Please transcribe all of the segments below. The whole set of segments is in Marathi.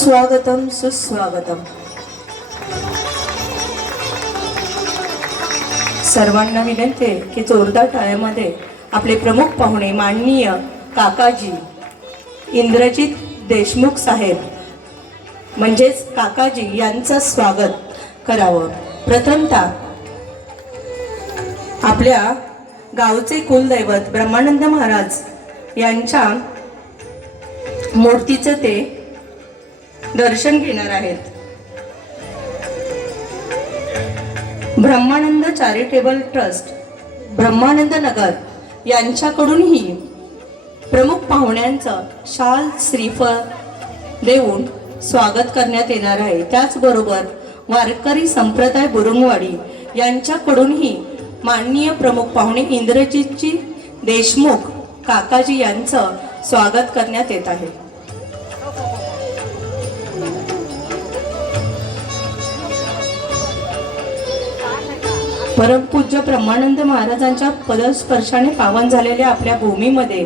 स्वागतम सुस्वागतम. सर्वांना विनंती आहे की जोरदार टाळ्यामध्ये आपले प्रमुख पाहुणे माननीय काकाजी इंद्रजित देशमुख साहेब म्हणजेच काकाजी यांचं स्वागत करावं. प्रथमतः आपल्या गावचे कुलदैवत ब्रह्मानंद महाराज यांच्या मूर्तीचं ते दर्शन घेणार आहेत. ब्रह्मानंद चॅरिटेबल ट्रस्ट ब्रह्मानंद नगर यांच्याकडूनही प्रमुख पाहुण्यांचं शाल श्रीफळ देऊन स्वागत करण्यात येणार आहे. त्याचबरोबर वारकरी संप्रदाय बुरुंगवाडी यांच्याकडूनही माननीय प्रमुख पाहुणे इंद्रजितजी देशमुख काकाजी यांचं स्वागत करण्यात येत आहे. परमपूज्य ब्रह्मानंद महाराजांच्या पदस्पर्शाने पावन झालेल्या आपल्या भूमीमध्ये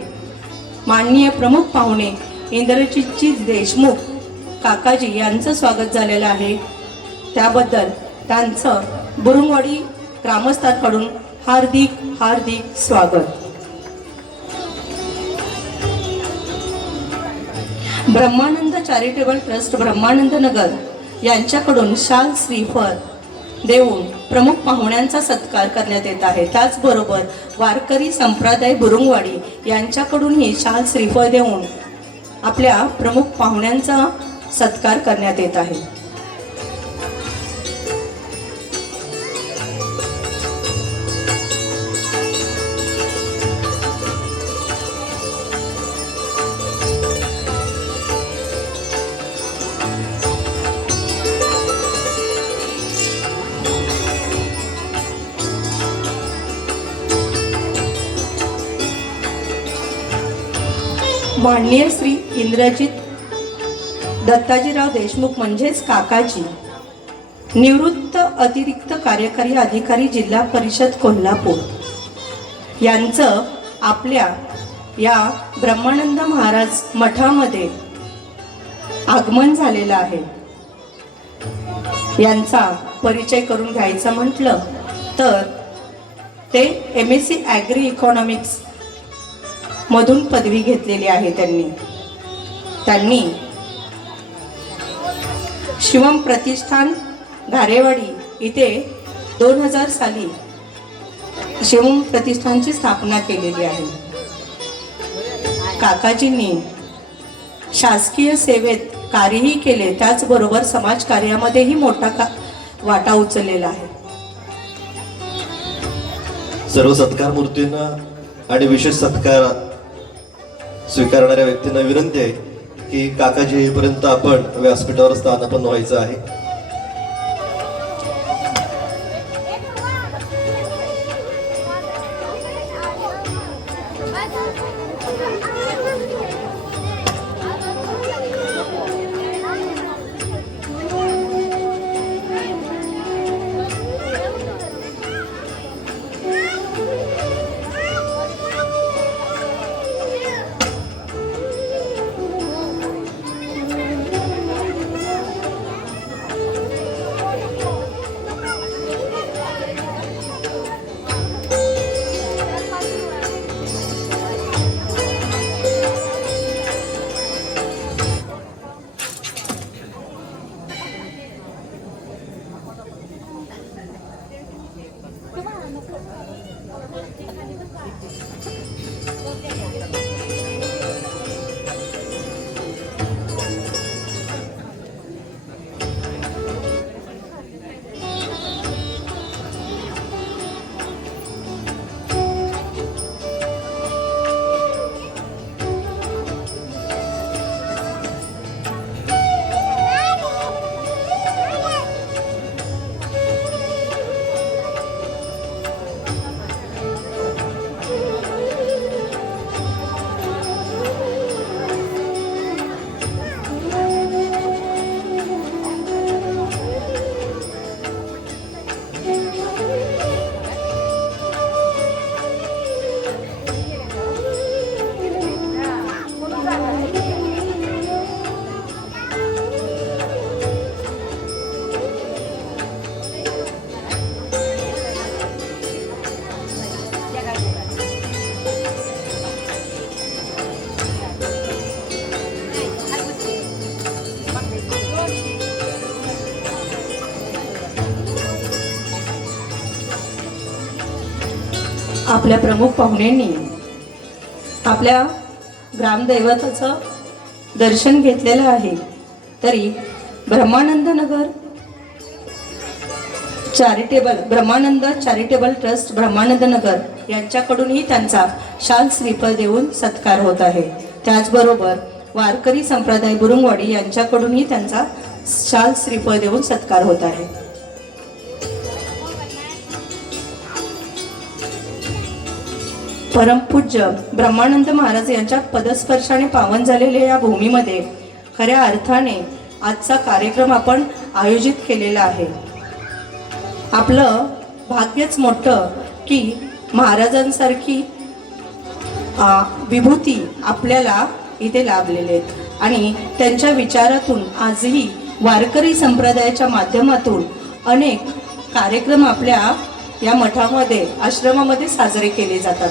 माननीय प्रमुख पाहुणे इंद्रजितजी देशमुख काकाजी यांचं स्वागत झालेलं आहे. त्याबद्दल त्यांचं बुरुंगवाडी ग्रामस्थांकडून हार्दिक हार्दिक स्वागत. ब्रह्मानंद चॅरिटेबल ट्रस्ट ब्रह्मानंद नगर यांच्याकडून शाल श्रीफळ देऊन प्रमुख पाहुण्यांचा सत्कार करण्यात येत आहे. त्याचबरोबर वारकरी संप्रदाय बुरुंगवाडी यांच्याकडूनही शाल श्रीफळ देऊन आपल्या प्रमुख पाहुण्यांचा सत्कार करण्यात येत आहे. माननीय श्री इंद्रजित दत्ताजीराव देशमुख म्हणजेच काकाजी निवृत्त अतिरिक्त कार्यकारी अधिकारी जिल्हा परिषद कोल्हापूर यांचं आपल्या या ब्रह्मानंद महाराज मठामध्ये आगमन झालेलं आहे. यांचा परिचय करून घ्यायचा म्हटलं तर ते MSc ॲग्री इकॉनॉमिक्स मधून पदवी घेतलेली आहे. त्यांनी शिवम प्रतिष्ठान धारेवाडी इथे 2000 साली शिवम प्रतिष्ठानची स्थापना केलेली आहे. काकाजींनी शासकीय सेवेत कार्यही केले, त्याचबरोबर समाजकार्यामध्येही मोठा वाटा उचललेला आहे. सर्व सत्कार मूर्तींना आणि विशेष सत्कार स्वीकारणाऱ्या व्यक्तींना विनंती आहे की काकाजी येईपर्यंत आपण व्यासपीठावर स्थानापन्न व्हायचं आहे. आपल्या प्रमुख पाहुण्यांनी आपल्या ग्रामदैवताचं दर्शन घेतलेलं आहे, तरी ब्रह्मानंद चॅरिटेबल ट्रस्ट ब्रह्मानंद नगर यांच्याकडूनही त्यांचा शाल श्रीफळ देऊन सत्कार होत आहे. त्याचबरोबर वारकरी संप्रदाय बुरुंगवाडी यांच्याकडूनही त्यांचा शाल श्रीफळ देऊन सत्कार होत आहे. परमपूज्य ब्रह्मानंद महाराज यांच्या पदस्पर्शाने पावन झालेल्या या भूमीमध्ये खऱ्या अर्थाने आजचा कार्यक्रम आपण आयोजित केलेला आहे. आपलं भाग्यच मोठं की महाराजांसारखी विभूती आपल्याला इथे लाभलेले आहेत आणि त्यांच्या विचारातून आजही वारकरी संप्रदायाच्या माध्यमातून अनेक कार्यक्रम आपल्या या मठामध्ये आश्रमामध्ये साजरे केले जातात.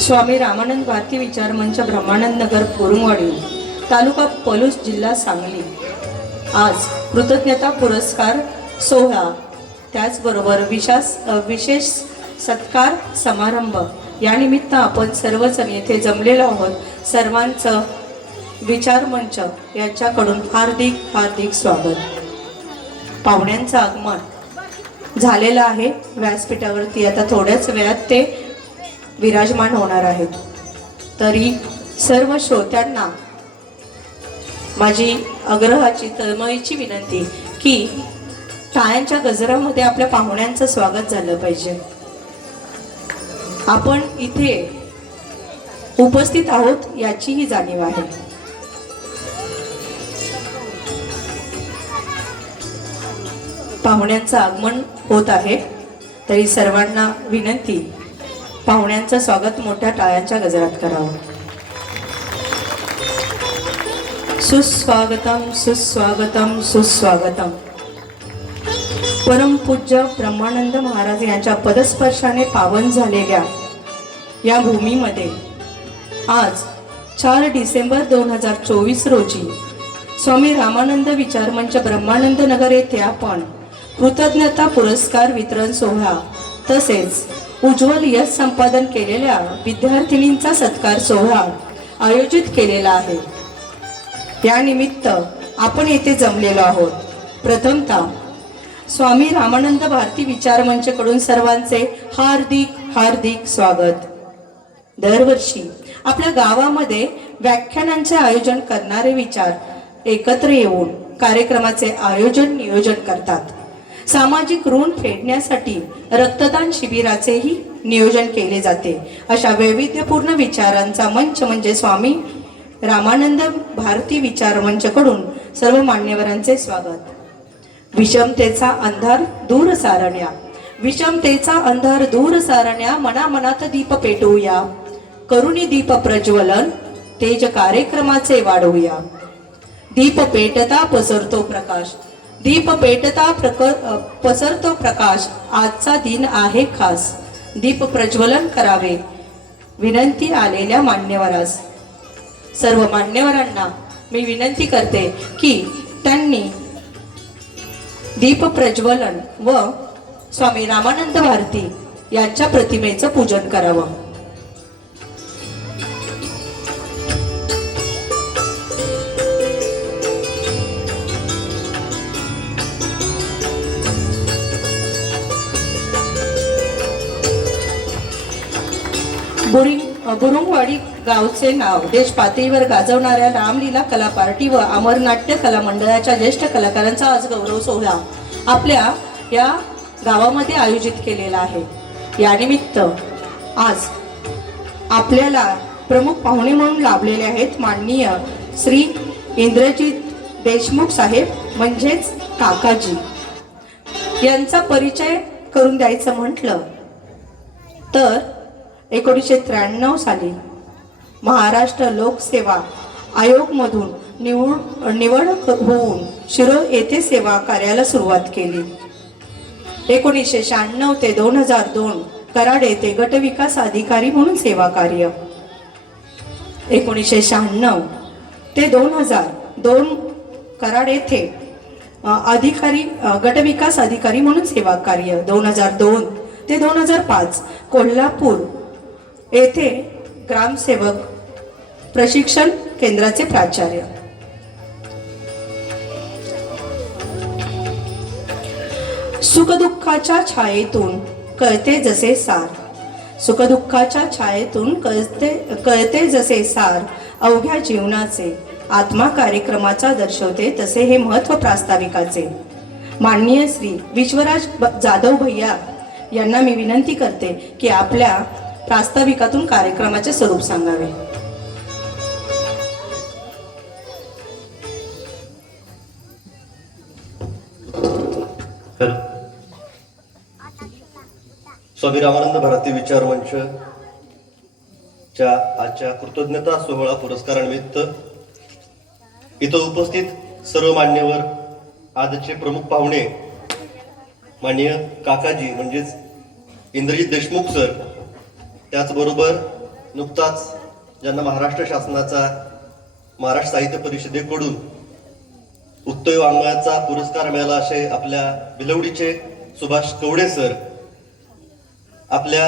स्वामी रामानंद भारती विचार मंच ब्रह्मानंद नगर बुरुंगवाडी तालुका पलूस जिल्हा सांगली आज कृतज्ञता पुरस्कार सोहळा त्याचबरोबर विशेष सत्कार समारंभ या निमित्त आपण सर्वजण येथे जमलेलो आहोत. सर्वांचं विचार मंच यांच्याकडून हार्दिक हार्दिक स्वागत. पाहुण्यांचं आगमन झालेलं आहे व्यासपीठावरती. आता थोड्याच वेळात ते विराजमान होणार आहेत. तरी सर्व श्रोत्यांना माझी आग्रहाची तळमळीची विनंती की टाळ्यांच्या गजरामध्ये आपल्या पाहुण्यांचं स्वागत झालं पाहिजे. आपण इथे उपस्थित आहोत याचीही जाणीव आहे. पाहुण्यांचं आगमन होत आहे, तरी सर्वांना विनंती पाहुण्यांचं स्वागत मोठ्या टाळ्यांच्या गजरात करावं. सुस्वागतम सुस्वागतम सुस्वागतम. परमपूज्य ब्रह्मानंद महाराज यांच्या पदस्पर्शाने पावन झालेल्या या भूमीमध्ये आज 4 डिसेंबर 2024 रोजी स्वामी रामानंद विचार मंच ब्रह्मानंद नगर येथे आपण कृतज्ञता पुरस्कार वितरण सोहळा तसेच उज्ज्वल यश संपादन केलेल्या विद्यार्थिनींचा सत्कार सोहळा आयोजित केलेला आहे. या निमित्त आपण येथे जमलेलो आहोत. प्रथमतः स्वामी रामानंद भारती विचार मंचकडून सर्वांचे हार्दिक हार्दिक स्वागत. दरवर्षी आपल्या गावामध्ये व्याख्यानांचे आयोजन करणारे विचार एकत्र येऊन कार्यक्रमाचे नियोजन करतात. सामाजिक ऋण फेडण्यासाठी रक्तदान शिबिराचेही नियोजन केले जाते. अशा वैविध्यपूर्ण विचारांचा मंच म्हणजे स्वामी रामानंद भारती विचार मंचकडून सर्व मान्यवरांचे स्वागत. विषमतेचा अंधार दूर सारण्या मनामनात दीप पेटवूया. करुणी दीप प्रज्वलन तेज कार्यक्रमाचे वाढवूया. दीप पेटता पसरतो प्रकाश आजचा दिन आहे खास. दीप प्रज्वलन करावे विनंती आलेल्या मान्यवरास. सर्व मान्यवरांना मी विनंती करते की त्यांनी दीप प्रज्वलन व स्वामी रामानंद भारती यांच्या प्रतिमेचं पूजन करावं. बुरुंगवाडी गावचे नाव देश पातळीवर गाजवणाऱ्या रामलीला कला पार्टी व अमरनाट्य कला मंडळाच्या ज्येष्ठ कलाकारांचा आज गौरव सोहळा आपल्या या गावामध्ये आयोजित केलेला आहे. यानिमित्त आज आपल्याला प्रमुख पाहुणे म्हणून लाभलेले आहेत माननीय श्री इंद्रजित देशमुख साहेब म्हणजेच काकाजी. यांचा परिचय करून द्यायचं म्हटलं तर 1993 साली महाराष्ट्र लोकसेवा आयोगमधून निवड होऊन शिरोळ येथे सेवा कार्याला सुरुवात केली. 1996 ते 2002 कराड येथे गटविकास अधिकारी म्हणून सेवा कार्य. 1996 ते 2002 कराड येथे गटविकास अधिकारी म्हणून सेवा कार्य. 2002 ते 2005 कोल्हापूर येथे ग्रामसेवक प्रशिक्षण केंद्राचे प्राचार्य. सुखदुःखाच्या छायेतून कळते जसे सार, सुखदुःखाच्या छायेतून कळते जसे सार अवघ्या जीवनाचे, आत्मा कार्यक्रमाचा दर्शवते तसे हे महत्व प्रास्ताविकाचे. माननीय श्री विश्वराज जाधव भैया यांना मी विनंती करते की आपल्या प्रास्ताविकातून कार्यक्रमाचे स्वरूप सांगावे. स्वामी रामानंद भारती विचार मंच च्या आजच्या कृतज्ञता सोहळा पुरस्कारानिमित्त इथं उपस्थित सर्व मान्यवर, आजचे प्रमुख पाहुणे माननीय काकाजी म्हणजेच इंद्रजित देशमुख सर, त्याचबरोबर नुकताच ज्यांना महाराष्ट्र शासनाचा महाराष्ट्र साहित्य परिषदेकडून उत्तम वाङ्मयाचा पुरस्कार मिळाला असे आपल्या भिलवडीचे सुभाष कवडे सर, आपल्या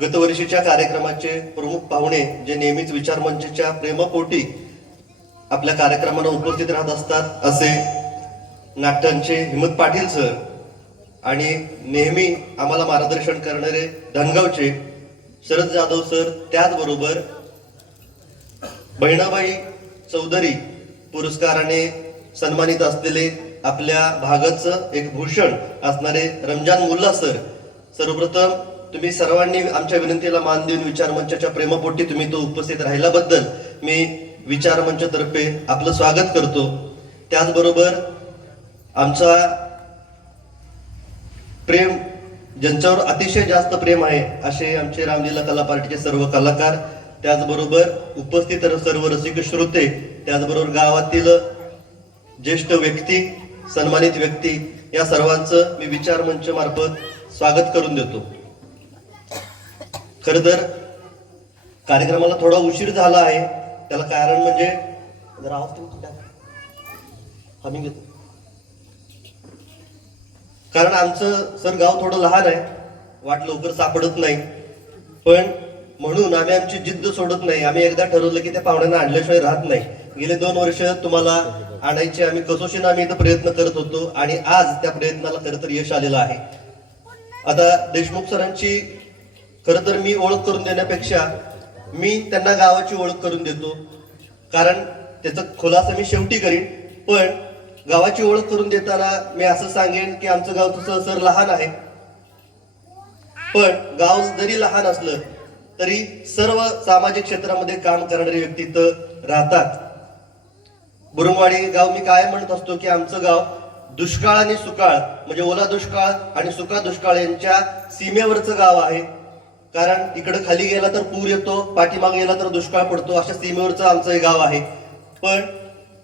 गतवर्षीच्या कार्यक्रमाचे प्रमुख पाहुणे जे नेहमीच विचार मंचच्या प्रेमपोटी आपल्या कार्यक्रमाला उपस्थित राहत असतात असे नाट्यांचे हिम्मत पाटील सर आणि नेहमी आम्हाला मार्गदर्शन करणारे धनगावचे शरद जाधव सर, त्याचबरोबर बहिणाबाई चौधरी पुरस्काराने सन्मानित असलेले आपल्या भागाचं एक भूषण असणारे रमजान मुल्ला सर, सर्वप्रथम तुम्ही सर्वांनी आमच्या विनंतीला मान देऊन विचार मंचाच्या प्रेमपोटी तुम्ही तो उपस्थित राहिल्याबद्दल मी विचार मंचातर्फे आपलं स्वागत करतो. त्याचबरोबर आमचा प्रेम ज्यांच्यावर अतिशय जास्त प्रेम आहे असे आमचे रामलीला कला पार्टीचे सर्व कलाकार, त्याचबरोबर उपस्थित सर्व रसिक श्रोते, त्याचबरोबर गावातील ज्येष्ठ व्यक्ती, सन्मानित व्यक्ती, या सर्वांचं मी विचार मंच मार्फत स्वागत करून देतो. खर तर कार्यक्रमाला थोडा उशीर झाला आहे, त्याला कारण म्हणजे जरा आम्ही घेतो कारण आमचं सर गाव थोडं लहान आहे, वाट लवकर सापडत नाही, पण म्हणून आम्ही आमची जिद्द सोडत नाही. आम्ही एकदा ठरवलं की त्या पाहुण्यांना आणल्याशिवाय राहत नाही. गेले 2 वर्ष तुम्हाला आणायचे आम्ही कसोशीनं आम्ही इथं प्रयत्न करत होतो आणि आज त्या प्रयत्नाला खरं तर यश आलेलं आहे. आता देशमुख सरांची खरं तर मी ओळख करून देण्यापेक्षा मी त्यांना गावाची ओळख करून देतो, कारण त्याचा खुलासा मी शेवटी करीन. पण गावाची ओळख करून देताना मी असं सांगेन की आमचं गाव तसं सर लहान आहे, पण गाव जरी लहान असलं तरी सर्व सामाजिक क्षेत्रामध्ये काम करणारे व्यक्ती इथं राहतात. बुरुंगवाडी गाव मी काय म्हणत असतो की आमचं गाव दुष्काळ आणि सुकाळ म्हणजे ओला दुष्काळ आणि सुका दुष्काळ यांच्या सीमेवरचं गाव आहे. कारण इकडे खाली गेला तर पूर येतो, पाठीमागे गेला तर दुष्काळ पडतो, अशा सीमेवरचं आमचं हे गाव आहे. पण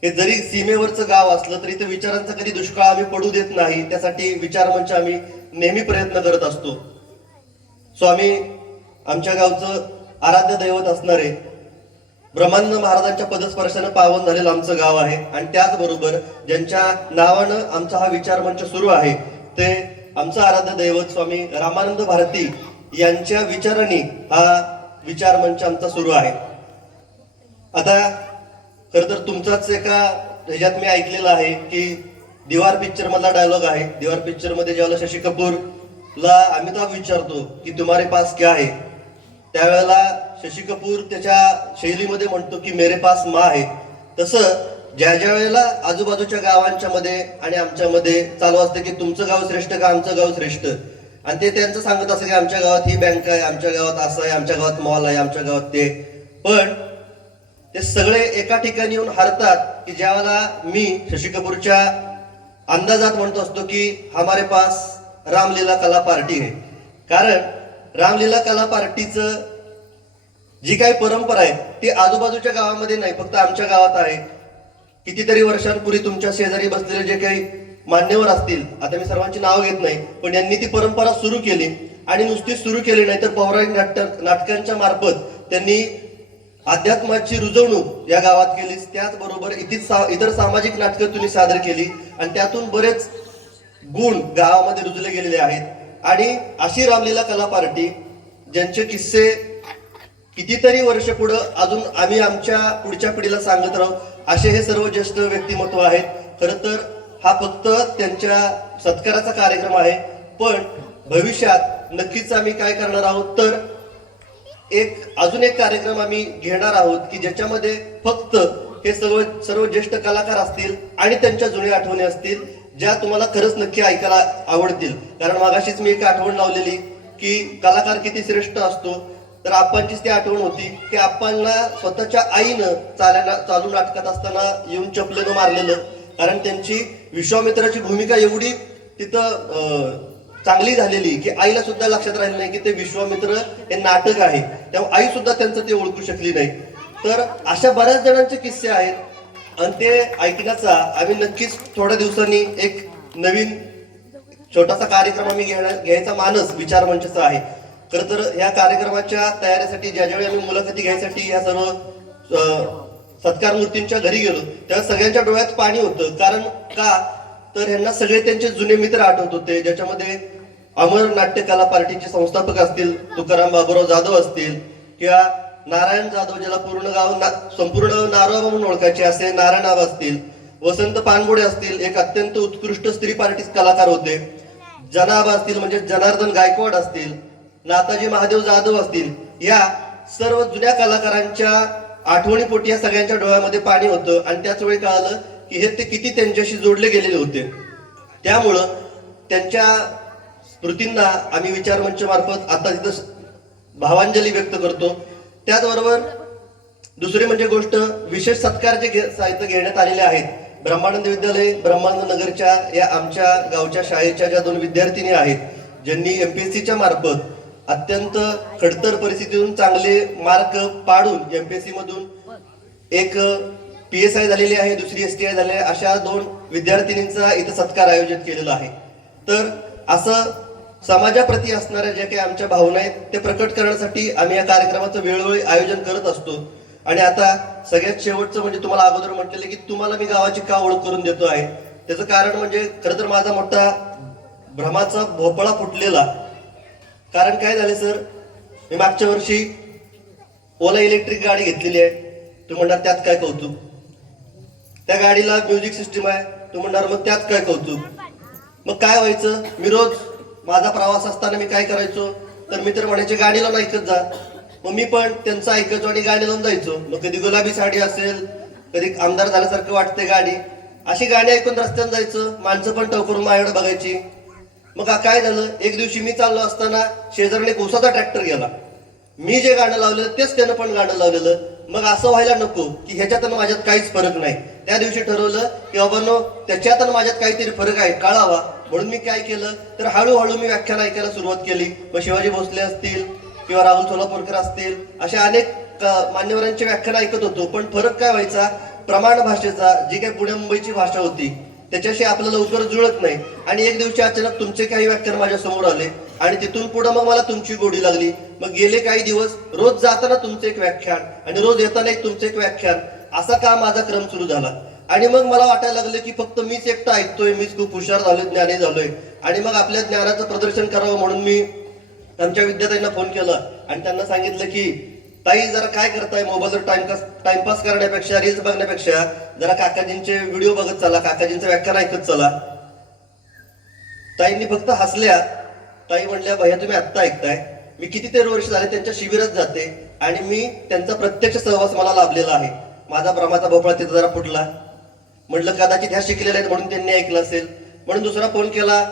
हे जरी सीमेवरचं गाव असलं तरी ते विचारांचा कधी दुष्काळ आम्ही पडू देत नाही, त्यासाठी विचार मंच आम्ही नेहमी प्रयत्न करत असतो. स्वामी आमच्या गावचं आराध्य दैवत असणारे ब्रह्मानंद महाराजांच्या पदस्पर्शानं पावन झालेलं आमचं गाव आहे आणि त्याचबरोबर ज्यांच्या नावानं आमचा हा विचार मंच सुरू आहे ते आमचं आराध्य दैवत स्वामी रामानंद भारती यांच्या विचारांनी हा विचार मंच आमचा सुरू आहे. आता खर तर तुमचाच एका ह्याच्यात मी ऐकलेलं आहे की दीवार पिक्चर मधला डायलॉग आहे. दीवार पिक्चर मध्ये ज्यावेळेला शशी कपूरला अमिताभ विचारतो की तुम्हारे पास क्या है, त्यावेळेला शशी कपूर त्याच्या शैलीमध्ये म्हणतो की मेरे पास माँ है. तसं ज्या ज्या वेळेला आजूबाजूच्या गावांच्या मध्ये आणि आमच्यामध्ये चालू असतं की तुमचं गाव श्रेष्ठ का आमचं गाव श्रेष्ठ, आणि ते त्यांचं सांगत असं की आमच्या गावात ही बँक आहे, आमच्या गावात असं आहे, आमच्या गावात मॉल आहे, आमच्या गावात ते. पण ते सगळे एका ठिकाणी येऊन हरतात की ज्यावेळेला मी शशी कपूरच्या अंदाजात म्हणतो असतो की हमारे पास रामलीला कला पार्टी है. कारण रामलीला कला पार्टीचं जी काही परंपरा आहे ती आजूबाजूच्या गावामध्ये नाही, फक्त आमच्या गावात आहे. कितीतरी वर्षांपूर्वी तुमच्या शेजारी बसलेले जे काही मान्यवर असतील, आता मी सर्वांची नावं घेत नाही, पण यांनी ती परंपरा सुरू केली. आणि नुसतीच सुरू केली नाही तर पौराणिक नाटकांच्या मार्फत त्यांनी अध्यात्माची रुजवणूक या गावात केली. त्याचबरोबर इतर सामाजिक नाटकं तुम्ही सादर केली आणि त्यातून बरेच गुण गावामध्ये रुजले गेलेले आहेत. आणि अशी रामलीला कला पार्टी ज्यांचे किस्से कितीतरी वर्ष पुढं अजून आम्ही आमच्या पुढच्या पिढीला सांगत राहू, असे हे सर्व ज्येष्ठ व्यक्तिमत्व आहेत. खरं तर हा फक्त त्यांच्या सत्काराचा कार्यक्रम आहे, पण भविष्यात नक्कीच आम्ही काय करणार आहोत तर अजून एक कार्यक्रम आम्ही घेणार आहोत की ज्याच्यामध्ये फक्त हे सर्व ज्येष्ठ कलाकार असतील आणि त्यांच्या जुन्या आठवणी असतील, ज्या तुम्हाला खरंच नक्की ऐकायला आवडतील. कारण मागाशीच मी एक आठवण लावलेली की कलाकार किती श्रेष्ठ असतो, तर आपणचीच ती आठवण होती की आपणला स्वतःच्या आईनं चालू नाटकात असताना येऊन चपलेनं मारलेलं. कारण त्यांची विश्वामित्राची भूमिका एवढी तिथं चांगली झालेली की आईला सुद्धा लक्षात राहिलं नाही की ते विश्वामित्र हे नाटक आहे, तेव्हा आई सुद्धा त्यांचं ते ओळखू शकली नाही. तर अशा बऱ्याच जणांचे किस्से आहेत आणि ते ऐकण्याचा आम्ही नक्कीच थोड्या दिवसांनी एक नवीन छोटासा कार्यक्रम आम्ही घ्यायचा मानस विचार मंचचा आहे. खरं तर या कार्यक्रमाच्या तयारीसाठी ज्यावेळी आम्ही मुलाखती घ्यायसाठी या सर्व सत्कार मूर्तींच्या घरी गेलो तेव्हा सगळ्यांच्या डोळ्यात पाणी होतं. कारण का तर ह्यांना सगळे त्यांचे जुने मित्र आठवत होते, ज्याच्यामध्ये अमर नाट्य कला पार्टीचे संस्थापक असतील तुकाराम बाबूराव जाधव असतील किंवा नारायण जाधव, ज्याला संपूर्ण नारोबा म्हणून ओळखायचे असे नारायण असतील, वसंत पानबोडे असतील, एक अत्यंत उत्कृष्ट स्त्री पार्टी कलाकार होते, जनाबा असतील म्हणजे जनार्दन गायकवाड असतील, नाताजी महादेव जाधव असतील. या सर्व जुन्या कलाकारांच्या आठवणीपोटी या सगळ्यांच्या डोळ्यामध्ये पाणी होतं. आणि त्याच वेळी कळालं की हे ते किती त्यांच्याशी जोडले गेलेले होते. त्यामुळं त्यांच्या स्मृतींना आम्ही विचार मंच मार्फत आता तिथं भावांजली व्यक्त करतो. त्याचबरोबर दुसरी म्हणजे गोष्ट, विशेष सत्कार जे साहित्य घेण्यात आलेले आहेत. ब्रह्मानंद विद्यालय ब्रह्मानंद नगरच्या या आमच्या गावच्या शाळेच्या ज्या 2 विद्यार्थिनी आहेत ज्यांनी एमपीएससीच्या मार्फत अत्यंत खडतर परिस्थितीतून चांगले मार्क पाडून एमपीएससी मधून एक PSI झालेली आहे, दुसरी STI झालेली आहे, अशा 2 विद्यार्थिनींचा इथं सत्कार आयोजित केलेला आहे. तर असं समाजाप्रती असणाऱ्या ज्या काही आमच्या भावना आहेत ते प्रकट करण्यासाठी आम्ही या कार्यक्रमाचं वेळोवेळी आयोजन करत असतो. आणि आता सगळ्यात शेवटचं म्हणजे तुम्हाला अगोदर म्हटलेलं की तुम्हाला मी गावाची का ओळख करून देतो आहे, त्याचं कारण म्हणजे खरं तर माझा मोठा भ्रमाचा भोपळा फुटलेला. कारण काय झाले सर, मी मागच्या वर्षी ओला इलेक्ट्रिक गाडी घेतलेली आहे. तू म्हणणार त्यात काय कौतुक, त्या गाडीला म्युझिक सिस्टीम आहे. तू म्हणणार मग त्यात काय कौतुक. मग काय व्हायचं, मी रोज माझा प्रवास असताना मी काय करायचो तर मी तर म्हणायचे गाडी लावून ऐकत जा. मग मी पण त्यांचं ऐकायचो आणि गाडी लावून जायचो. मग कधी गुलाबी साडी असेल, कधी आमदार झाल्यासारखं वाटते गाडी, अशी गाणी ऐकून रस्त्यानं जायचं. माणसं पण टवकरून माझ्याकडे बघायची. मग काय झालं, एक दिवशी मी चाललो असताना शेजारीने एक उसाचा ट्रॅक्टर गेला. मी जे गाणं लावलेलं तेच त्यानं पण गाणं लावलेलं. मग असं व्हायला नको की ह्याच्यात आणि माझ्यात काहीच फरक नाही. त्या दिवशी ठरवलं की बाबांनो त्याच्यात आणि माझ्यात काहीतरी फरक आहे, कळावा. म्हणून मी काय केलं तर हळूहळू मी व्याख्यान ऐकायला सुरुवात केली. मग शिवाजी भोसले असतील किंवा राहुल सोलापूरकर असतील, अशा अनेक मान्यवरांचे व्याख्यान ऐकत होतो. पण फरक काय व्हायचा, प्रमाण भाषेचा, जी काही पुणे मुंबईची भाषा होती त्याच्याशी आपलं लवकर जुळत नाही. आणि एक दिवशी अचानक तुमचे काही व्याख्यान माझ्या समोर आले आणि तिथून पुढे मग मला तुमची गोडी लागली. मग गेले काही दिवस रोज जाताना तुमचं एक व्याख्यान आणि रोज येताना एक तुमचं एक व्याख्यान, असा का माझा क्रम सुरू झाला. आणि मग मला वाटायला लागलं की फक्त मीच एकटा ऐकतोय, मीच खूप हुशार झालोय, ज्ञानी झालोय. आणि मग आपल्या ज्ञानाचं प्रदर्शन करावं म्हणून मी आमच्या विद्यार्थ्यांना फोन केला आणि त्यांना सांगितलं की ताई जरा काय करताय, मोबाईलवर टाइमपास करण्यापेक्षा, रील्स बघण्यापेक्षा जरा काकाजींचे व्हिडिओ बघत चला, काकाजींचं व्याख्यान ऐकत चला. ताईंनी फक्त हसल्या. ताई म्हणल्या भैया तुम्ही आत्ता ऐकताय, मी कितीतरी वर्ष झाले त्यांच्या शिबिरात जाते आणि मी त्यांचा प्रत्यक्ष सहवास मला लाभलेला आहे. माझा भ्रमाचा भोपळा तिथं जरा फुटला. म्हटलं कदाचित ह्या शिकलेल्या आहेत म्हणून त्यांनी ऐकलं असेल. म्हणून दुसरा फोन केला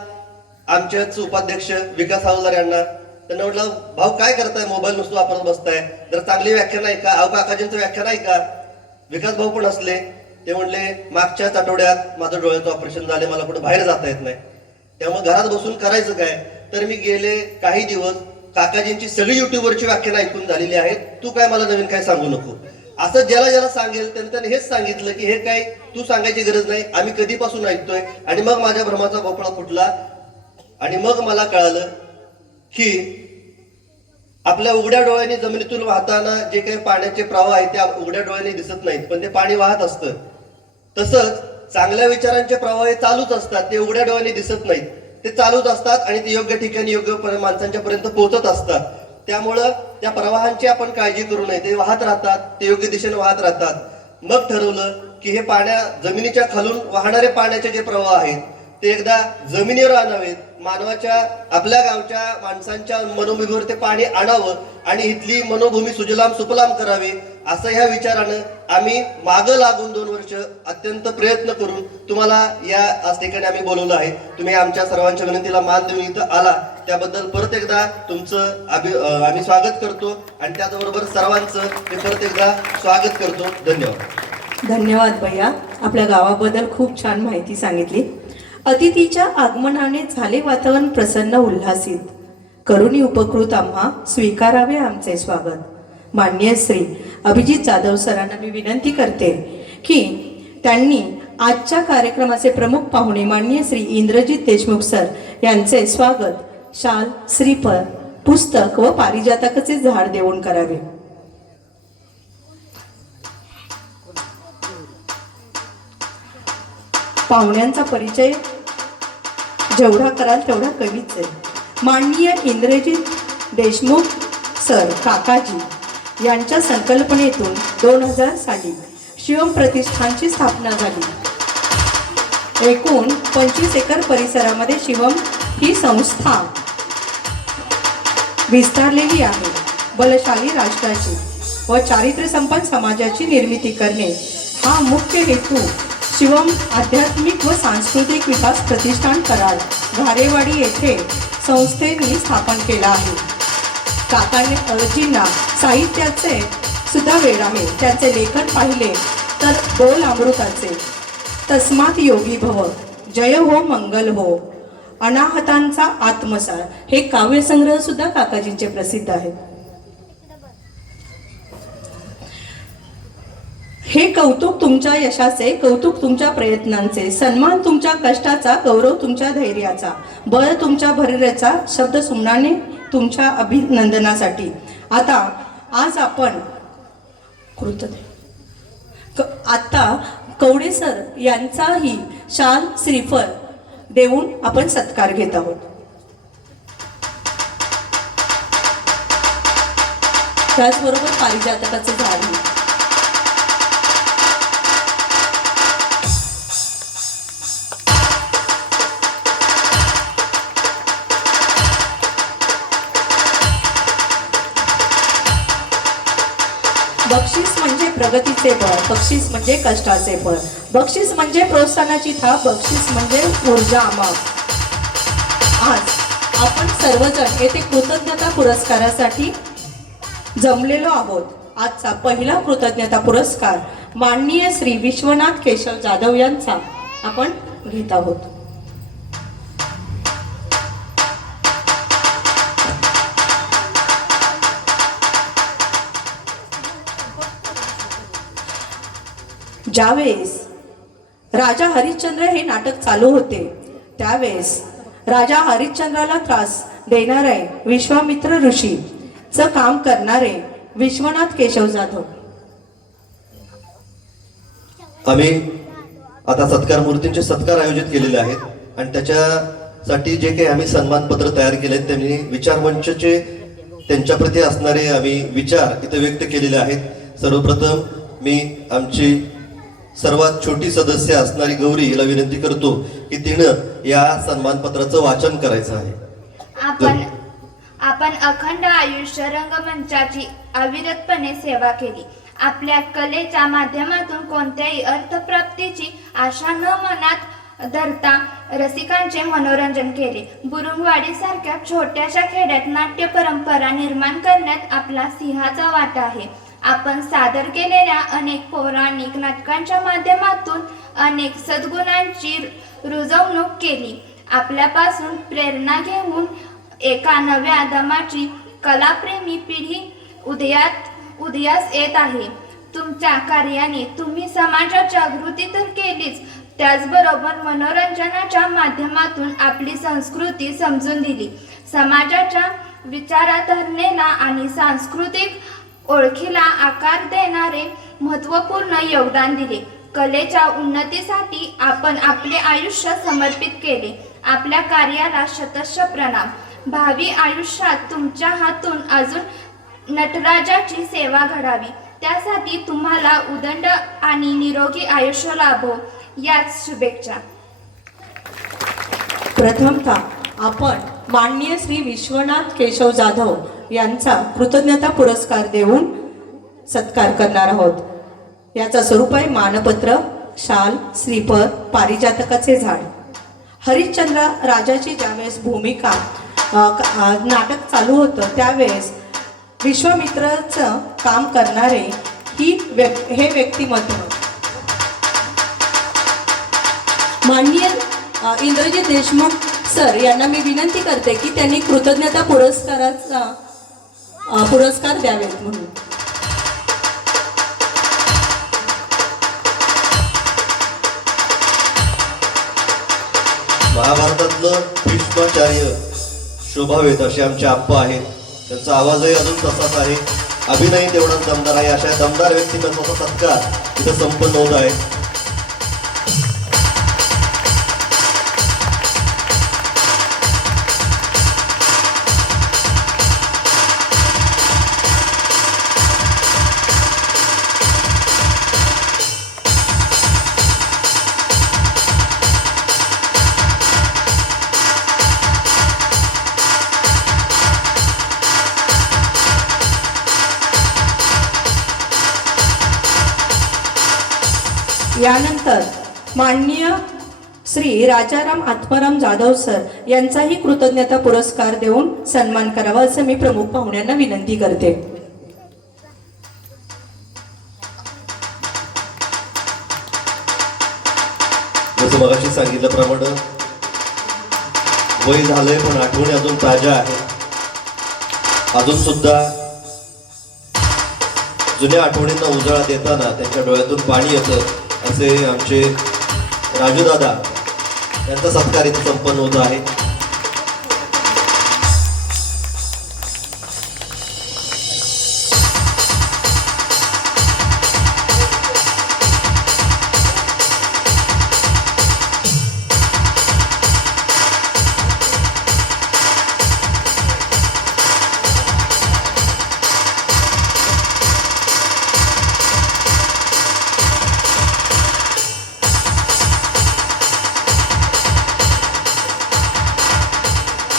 आमच्याच उपाध्यक्ष विकास हवालदार यांना. त्यांना म्हटलं भाऊ काय करताय, मोबाईल नुसतं वापरत बसताय, जर चांगली व्याख्यान आहे का, अहो काकाजींचं व्याख्यान आहे का. विकास भाऊ पण असले. ते म्हणले मागच्याच आठवड्यात माझं डोळ्याचं ऑपरेशन झाले, मला कुठं बाहेर जाता येत नाही, त्यामुळे घरात बसून करायचं काय. तर मी गेले काही दिवस काकाजींची सगळी युट्यूबवरची व्याख्यान ऐकून झालेली आहेत, तू काय मला नवीन काय सांगू नको. असं ज्याला ज्याला सांगेल त्याने हेच सांगितलं की हे काय तू सांगायची गरज नाही, आम्ही कधीपासून ऐकतोय. आणि मग माझ्या भ्रमाचा भोपळा फुटला आणि मग मला कळालं की आपल्या उघड्या डोळ्यांनी जमिनीतून वाहताना जे काही पाण्याचे प्रवाह आहेत ते उघड्या डोळ्यांनी दिसत नाहीत, पण ते पाणी वाहत असतं. तसंच चांगल्या विचारांचे प्रवाह हे चालूच असतात, ते उघड्या डोळ्यांनी दिसत नाहीत, ते चालूच असतात आणि ते योग्य ठिकाणी योग्य माणसांच्या पर्यंत पोहोचत असतात. त्यामुळं त्या प्रवाहांची आपण काळजी करू नये, ते वाहत राहतात, ते योग्य दिशेने वाहत राहतात. मग ठरवलं की हे जमिनीच्या खालून वाहणारे पाण्याचे जे प्रवाह आहेत ते एकदा जमिनीवर आणावेत, मानवाच्या आपल्या गावच्या माणसांच्या मनोभूमीवर ते पाणी आणावं आणि इथली मनोभूमी सुजलाम सुफलाम करावी. असं ह्या विचारानं आम्ही मागं लागून 2 वर्ष अत्यंत प्रयत्न करून तुम्हाला या आज ठिकाणी आम्ही बोलवलं आहे. तुम्ही आमच्या सर्वांच्या विनंतीला मान देऊन इथं आला त्याबद्दल परत एकदा तुमचं आम्ही स्वागत करतो आणि त्याचबरोबर सर्वांचं मी परत एकदा स्वागत करतो. धन्यवाद. धन्यवाद भैया, आपल्या गावाबद्दल खूप छान माहिती सांगितली. अतिथीच्या आगमनाने झाले वातावरण प्रसन्न उल्हासित. करुणी उपकृत आम्हा स्वीकारावे आमचे स्वागत. माननीय श्री अभिजित जाधव सरांना मी विनंती करते की त्यांनी आजच्या कार्यक्रमाचे प्रमुख पाहुणे माननीय श्री इंद्रजित देशमुख सर यांचे स्वागत शाल, श्रीफळ, पुस्तक व पारिजातकाचे झाड देऊन करावे. पाहुण्यांचा परिचय जेवढा कराल तेवढा कमीच आहे. माननीय इंद्रजित देशमुख सर काकाजी यांच्या संकल्पनेतून 2000 साली शिवम प्रतिष्ठानची स्थापना झाली. एकूण 25 एकर परिसरामध्ये शिवम ही संस्था विस्तारलेली आहे. बलशाली राष्ट्राची व चारित्र्यसंपन्न समाजाची निर्मिती करणे हा मुख्य हेतू शिवम आध्यात्मिक व सांस्कृतिक विकास प्रतिष्ठान कराड घारेवाडी येथे संस्थेने स्थापन केला आहे. काकाने अजींना साहित्याचे सुद्धा वेळ आहे. त्यांचे लेखन पाहिले तर बोल अमृताचे, तस्मात योगी भव, जय हो मंगल हो, अनाहतांचा आत्मसार हे काव्यसंग्रह सुद्धा काकाजींचे प्रसिद्ध आहेत. हे कौतुक तुमच्या यशाचे, कौतुक तुमच्या प्रयत्नांचे, सन्मान तुमच्या कष्टाचा, गौरव तुमच्या धैर्याचा, बळ तुमच्या भरीरेचा, शब्द सुमनाने तुमच्या अभिनंदनासाठी. आज आपण आता कवडे सर यांचाही शाल, श्रीफळ देऊन आपण सत्कार घेत आहोत. त्याचबरोबर पारिजातकाचे झाड. बक्षीस म्हणजे प्रगतीचे बळ, बक्षीस म्हणजे कष्टाचे फळ, बक्षीस म्हणजे प्रोत्साहनाची थाप, बक्षीस म्हणजे ऊर्जा अमाप. आज आपण सर्वजण येथे कृतज्ञता पुरस्कारासाठी जमलेलो आहोत. आजचा पहिला कृतज्ञता पुरस्कार माननीय श्री विश्वनाथ केशव जाधव यांचा आपण घेत आहोत. ज्यावेळेस राजा हरिश्चंद्र हे नाटक चालू होते त्यावेळेस राजा हरिश्चंद्राला त्रास देणारे विश्वामित्र ऋषीचं काम करणारे विश्वनाथ केशव जाधव. आम्ही आता सत्कार मूर्तींचे सत्कार आयोजित केलेले आहेत आणि त्याच्यासाठी जे काही आम्ही सन्मानपत्र तयार केले त्यांनी विचारमंचचे त्यांच्याप्रती असणारे आम्ही विचार इथे व्यक्त केलेले आहेत. सर्वप्रथम मी आमची सर्वात छोटी सदस्य असणारी गौरी हिला विनंती करतो की तिनं या सन्मानपत्राचं वाचन करायचं आहे. आपण अखंड आयुष्य रंगमंचाची अविरतपणे सेवा केली. आपल्या कलेच्या माध्यमातून कोणत्याही अर्थप्राप्तीची आशा न मनात धरता रसिकांचे मनोरंजन केले. बुरुंगवाडीसारख्या छोट्याशा खेड्यात नाट्य परंपरा निर्माण करण्यात आपला सिंहाचा वाटा आहे. आपण सादर केलेल्या अनेक पौराणिक नाटकांच्या माध्यमातून अनेक सद्गुणांची रुजवणूक केली. आपल्यापासून प्रेरणा घेऊन एका नव्या दमाची कलाप्रेमी पिढी उदयास येत आहे. तुमच्या कार्याने तुम्ही समाजात जागृती तर केलीच, त्याचबरोबर मनोरंजनाच्या माध्यमातून आपली संस्कृती समजून दिली. समाजाच्या विचारधारणेला आणि सांस्कृतिक ओळखीला आकार देणारे महत्त्वपूर्ण योगदान दिले. कलेच्या उन्नतीसाठी आपण आपले आयुष्य समर्पित केले. आपल्या कार्याला शतश प्रणाम. भावी आयुष्यात तुमच्या हातून अजून नटराजाची सेवा घडावी, त्यासाठी तुम्हाला उदंड आणि निरोगी आयुष्य लाभो, याच शुभेच्छा. प्रथमतः आपण माननीय श्री विश्वनाथ केशव जाधव यांचा कृतज्ञता पुरस्कार देऊन सत्कार करणार आहोत. याचा स्वरूप आहे मानपत्र, शाल, श्रीफळ, पारिजातकाचे झाड. हरिश्चंद्र राजाची ज्यावेळेस भूमिका नाटक चालू होतं त्यावेळेस विश्वामित्रचं काम करणारे हे व्यक्तिमत्व माननीय इंद्रजित देशमुख सर यांना मी विनंती करते की त्यांनी कृतज्ञता पुरस्काराचा पुरस्कार द्यावेत म्हणून. महाभारतातलं भीष्माचार्य शोभावेत असे आमचे आप्पा आहेत. त्यांचा आवाजही अजून तसाच आहे, अभिनय तेवढाच दमदार आहे. अशा दमदार व्यक्तिमत्वाचा सत्कार इथं संपन्न होत आहे. यानंतर माननीय श्री राजाराम आत्माराम जाधव सर यांचाही कृतज्ञता पुरस्कार देऊन सन्मान करावा असं मी प्रमुख पाहुण्यांना विनंती करते. जसं मगाशी सांगितल्याप्रमाणे वय झालंय पण आठवणी अजून ताज्या आहेत. अजून सुद्धा जुन्या आठवणींना उजाळा देताना त्यांच्या डोळ्यातून पाणी येतं असे आमचे राजूदादा यांचा सत्कार इथे संपन्न होत आहे.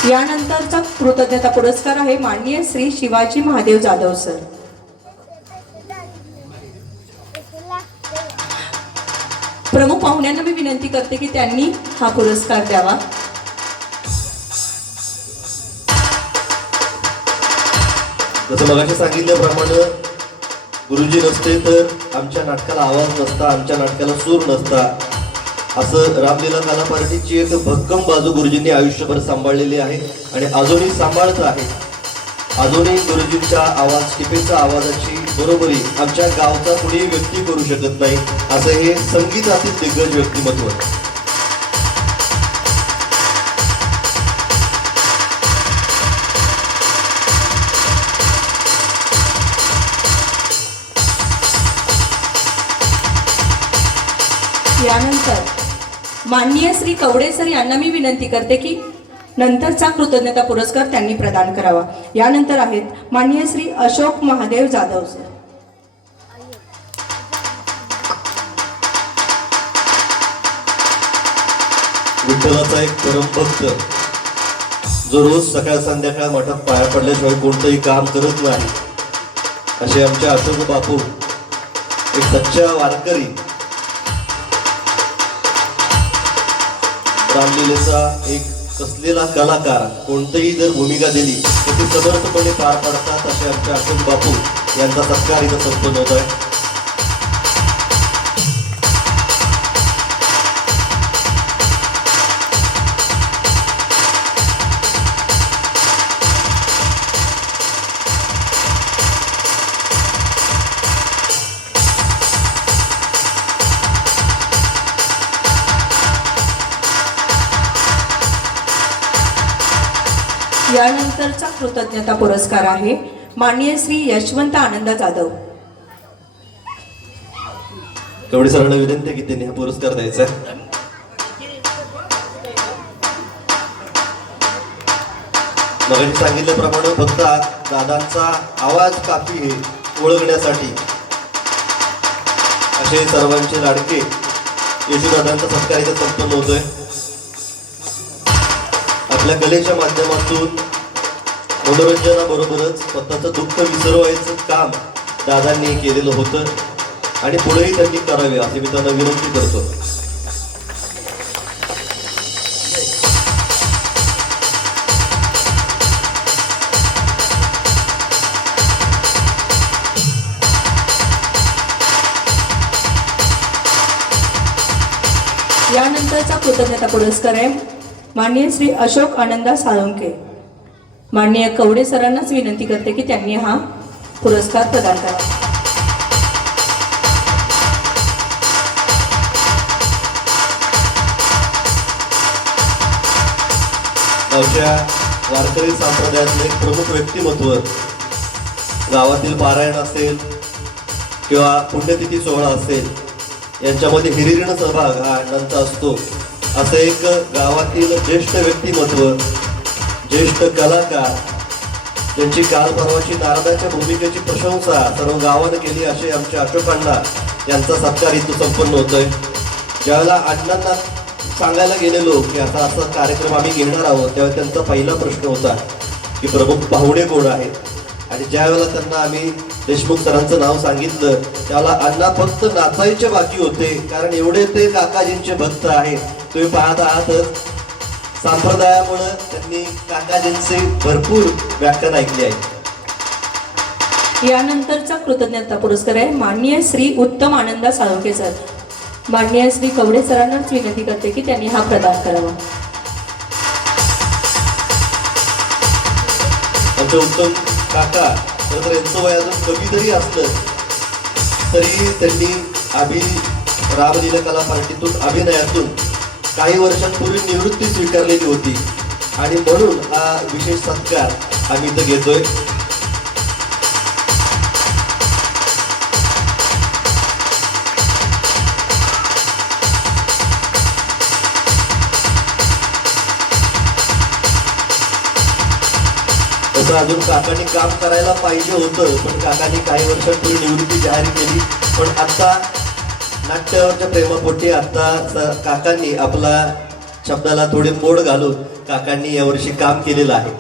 यानंतरचा कृतज्ञता पुरस्कार आहे माननीय श्री शिवाजी महादेव जाधव सर. प्रमुख पाहुण्यांना मी विनंती करते की त्यांनी हा पुरस्कार द्यावा. जसं मगाशी सांगितल्याप्रमाणे गुरुजी नसते तर आमच्या नाटकाला आवाज नसता, आमच्या नाटकाला सूर नसता. असं रामलीला कला पार्टीची एक भक्कम बाजू गुरुजींनी आयुष्यभर सांभाळलेली आहे आणि अजूनही सांभाळत आहे. अजूनही गुरुजींच्या आवाज टिपेच्या आवाजाची बरोबरी आमच्या गावचा कुणीही व्यक्ती करू शकत नाही, असं हे संगीतातील दिग्गज व्यक्तिमत्व. यानंतर माननीय श्री कवडे सर यांना मी विनंती करते की नंतरचा कृतज्ञता पुरस्कार त्यांनी प्रदान करावा. यानंतर आहेत माननीय श्री अशोक महादेव जाधव सर. विठ्ठलाचा एक परमभक्त जो रोज सकाळ संध्याकाळ मठात पाया पडल्याशिवाय कोणतंही काम करत नाही, असे आमचे अशोक बापू एक सच्चा वारकरी, रामलीलेचा एक कसलेला कलाकार, कोणतीही जर भूमिका दिली तर ती समर्थपणे पार पाडतात, असे आमचे अशोक बापू यांचा सत्कार इथं संपन्न होत आहे. यानंतरचा कृतज्ञता पुरस्कार आहे माननीय श्री यशवंत आनंद जाधव. तेवढी सरळ विनंती आहे की त्यांनी हा पुरस्कार द्यायचा आहे. मगाशी सांगितल्याप्रमाणे फक्त दादांचा आवाज काफी आहे ओळखण्यासाठी, असे सर्वांचे लाडके येशूदादांचा सत्कार इथे संपन्न होतोय. आपल्या कलेच्या माध्यमातून मनोरंजनाबरोबरच स्वतःचं दुःख विसरवायचं काम दादांनी केलेलं होतं आणि पुढेही त्यांनी करावे असे मी त्यांना विनंती करतो. यानंतरचा कृतज्ञता पुरस्कार आहे माननीय श्री अशोक आनंदा साळुंके. माननीय कवडे सरांनाच विनंती करते की त्यांनी हा पुरस्कार प्रदान करावा. गावच्या वारकरी संप्रदायातलं एक प्रमुख व्यक्तिमत्व, गावातील पारायण असेल किंवा पुण्यतिथी सोहळा असेल यांच्यामध्ये हिरिरीण सहभाग हा अण्णांचा असतो. असं एक गावातील ज्येष्ठ व्यक्तिमत्व, ज्येष्ठ कलाकार, ज्यांची काल परवाची नारदाच्या भूमिकेची प्रशंसा सर्व गावानं केली, असे आमचे अशोक अण्णा यांचा सत्कार इथं संपन्न होतोय. ज्यावेळेला अण्णांना सांगायला गेलेलो की आता असा कार्यक्रम आम्ही घेणार आहोत, त्यावेळेला त्यांचा पहिला प्रश्न होता की प्रमुख पाहुणे कोण आहेत. आणि ज्यावेळेला त्यांना आम्ही देशमुख सरांचं नाव सांगितलं त्यावेळेला अण्णा फक्त नाचायचे बाकी होते, कारण एवढे ते काकाजींचे भक्त आहेत. तुम्ही पाहत आहातच, संप्रदायामुळे त्यांनी काकाजींचे भरपूर व्याख्यान ऐकले आहे. यानंतरचा कृतज्ञता पुरस्कार आहे माननीय श्री उत्तम आनंदा साळुंके सर. माननीय श्री कवडे सरांनाच विनंती करते की त्यांनी हा प्रदान करावा. आमचे उत्तम काका तर यांचं वय अजून कमी जरी असलं तरी त्यांनी रामलीला कला पार्टीतून अभिनयातून काही वर्षांपूर्वी निवृत्ती स्वीकारलेली होती आणि म्हणून हा विशेष सत्कार आम्ही इथं घेतोय. तसं अजून काकांनी काम करायला पाहिजे होतं, पण काकांनी काही वर्षांपूर्वी निवृत्ती जाहीर केली. पण आता नाट्यावरच्या प्रेमापोटी आता काकांनी आपला शब्दाला थोडे मोड घालून काकांनी यावर्षी काम केलेलं आहे.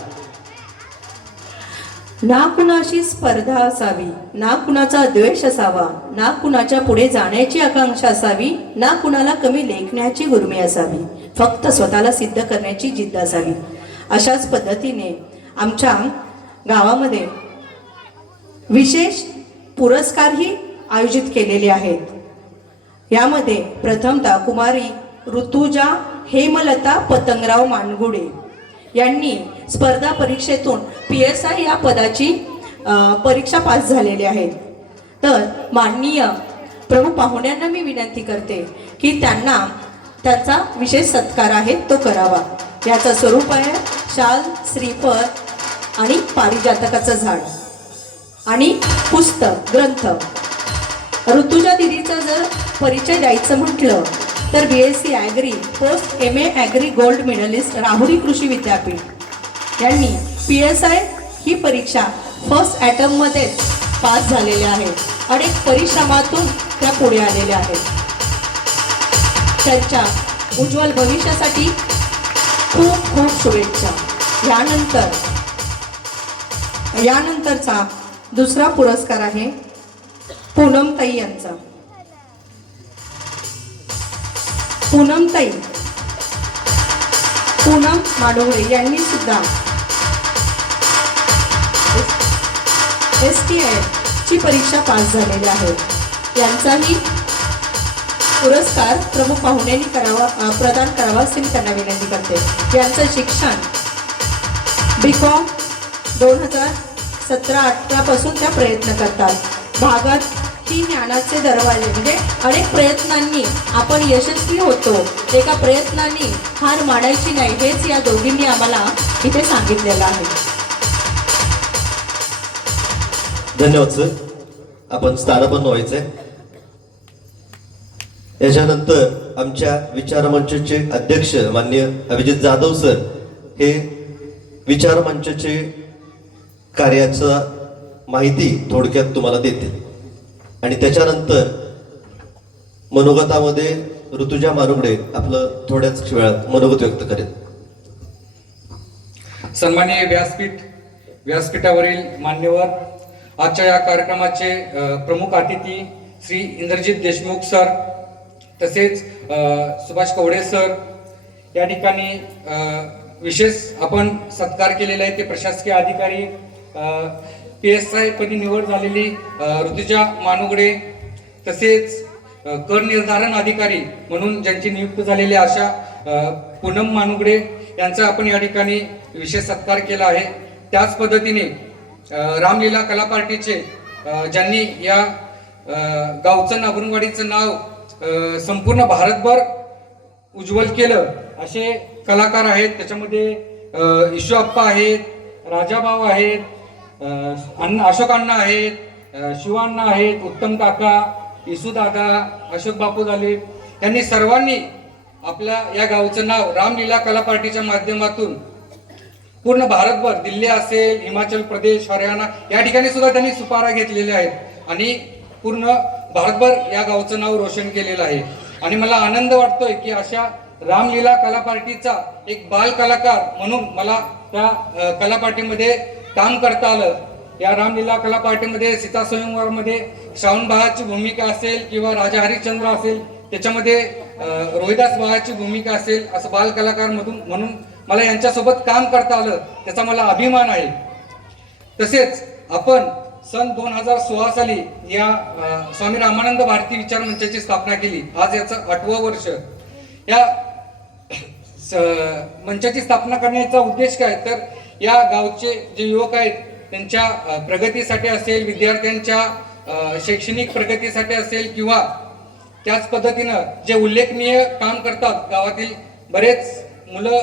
ना कुणाशी स्पर्धा असावी, ना कुणाचा द्वेष असावा, ना कुणाच्या पुढे जाण्याची आकांक्षा असावी, ना कुणाला कमी लेखण्याची गुर्मी असावी, फक्त स्वतःला सिद्ध करण्याची जिद्द असावी. अशाच पद्धतीने आमच्या गावामध्ये विशेष पुरस्कारही आयोजित केलेले आहेत. यामध्ये प्रथमतः कुमारी ऋतुजा हेमलता पतंगराव मानगुडे यांनी स्पर्धा परीक्षेतून PSI या पदाची परीक्षा पास झालेली आहेत. तर माननीय प्रमुख पाहुण्यांना मी विनंती करते की त्यांना त्याचा विशेष सत्कार आहे तो करावा. याचं स्वरूप आहे शाल, श्रीफळ आणि पारिजातकाचं झाड आणि पुस्तक ग्रंथ. ऋतुजा दिदीचा जर परिचय द्यायचं म्हटलं तर BSc agri post MA agri gold medalist Rahuri कृषी विद्यापीठ यांनी PSI ही परीक्षा फर्स्ट अटेम्प्टमध्येच पास झालेल्या आहेत. अनेक परिश्रमातून त्या पुढे आलेल्या आहेत. त्यांच्या उज्ज्वल भविष्यासाठी खूप खूप शुभेच्छा. यानंतरचा दुसरा पुरस्कार आहे पूनमताई यांचा. पूनम माडोळे यांनी सुद्धा STI ची परीक्षा पास झालेली आहे. यांचाही पुरस्कार प्रमुख पाहुण्यांनी प्रदान करावा असे मी त्यांना विनंती करते. यांचं शिक्षण BCom 2017-18 पासून त्या प्रयत्न करतात. भागात ही ज्ञानाचे दरवाजे म्हणजे अनेक प्रयत्नांनी आपण यशस्वी होतो. एका प्रयत्नांनी हार मानायची नाही हेच या दोघींनी आम्हाला इथे सांगितलेलं आहे. धन्यवाद सर. आपण स्थानापन्न व्हायचंय. याच्यानंतर आमच्या विचारमंचाचे अध्यक्ष माननीय अभिजित जाधव सर हे विचारमंचाचे कार्याचा माहिती थोडक्यात तुम्हाला देतील आणि त्याच्यानंतर मनोगतामध्ये ऋतुजा मानुगडे आपलं थोड्याच वेळात मनोगत व्यक्त करेल. सन्माननीय व्यासपीठावरील मान्यवर, आजच्या या कार्यक्रमाचे प्रमुख अतिथी श्री इंद्रजित देशमुख सर, तसेच सुभाष कवडे सर, या ठिकाणी विशेष आपण सत्कार केलेला आहे ते प्रशासकीय अधिकारी PSI पदी निवड झालेली ऋतुजा मानुगडे, तसेच कर निर्धारण अधिकारी म्हणून ज्यांची नियुक्त झालेली अशा पूनम मानुगडे यांचा आपण या ठिकाणी विशेष सत्कार केला आहे. त्याच पद्धतीने रामलीला कला पार्टीचे ज्यांनी या गावचं नागुरवाडीचं नाव संपूर्ण भारतभर उज्ज्वल केलं असे कलाकार आहेत. त्याच्यामध्ये ईशू आप्पा आहेत, राजाभाऊ आहेत, अशोक अण्णा आहेत, शिवाण्णा आहेत, उत्तम काका, इसू दादा, अशोक बापू झाले, यांनी सर्वांनी आपल्या या गावचं नाव रामलीला कला पार्टीच्या माध्यमातून पूर्ण भारतभर, दिल्ली असेल, हिमाचल प्रदेश, हरियाणा या ठिकाणी सुद्धा त्यांनी सुपारा घेतलेले आहेत आणि पूर्ण भारतभर या गावचं नाव रोशन केलेलं आहे. आणि मला आनंद वाटतोय की अशा रामलीला कला पार्टीचा एक बाल कलाकार म्हणून मला त्या कला पार्टीमध्ये काम करता आलं. या रामलीला कला पार्टीमध्ये सीता स्वयंवरमध्ये श्रावण बहाची भूमिका असेल किंवा राजा हरिश्चंद्र असेल, त्याच्यामध्ये रोहिदास बहाची भूमिका असेल, असं बाल कलाकार म्हणून मला यांच्यासोबत काम करता आलं, त्याचा मला अभिमान आहे. तसेच आपण सन 2016 साली या स्वामी रामानंद भारती विचार मंचाची स्थापना केली. आज याचं 8वं वर्ष. या मंचाची स्थापना करण्याचा उद्देश काय, तर या गावचे जे युवक आहेत त्यांच्या प्रगतीसाठी असेल, विद्यार्थ्यांच्या शैक्षणिक प्रगतीसाठी असेल, किंवा त्याच पद्धतीनं जे उल्लेखनीय काम करतात, गावातील बरेच मुलं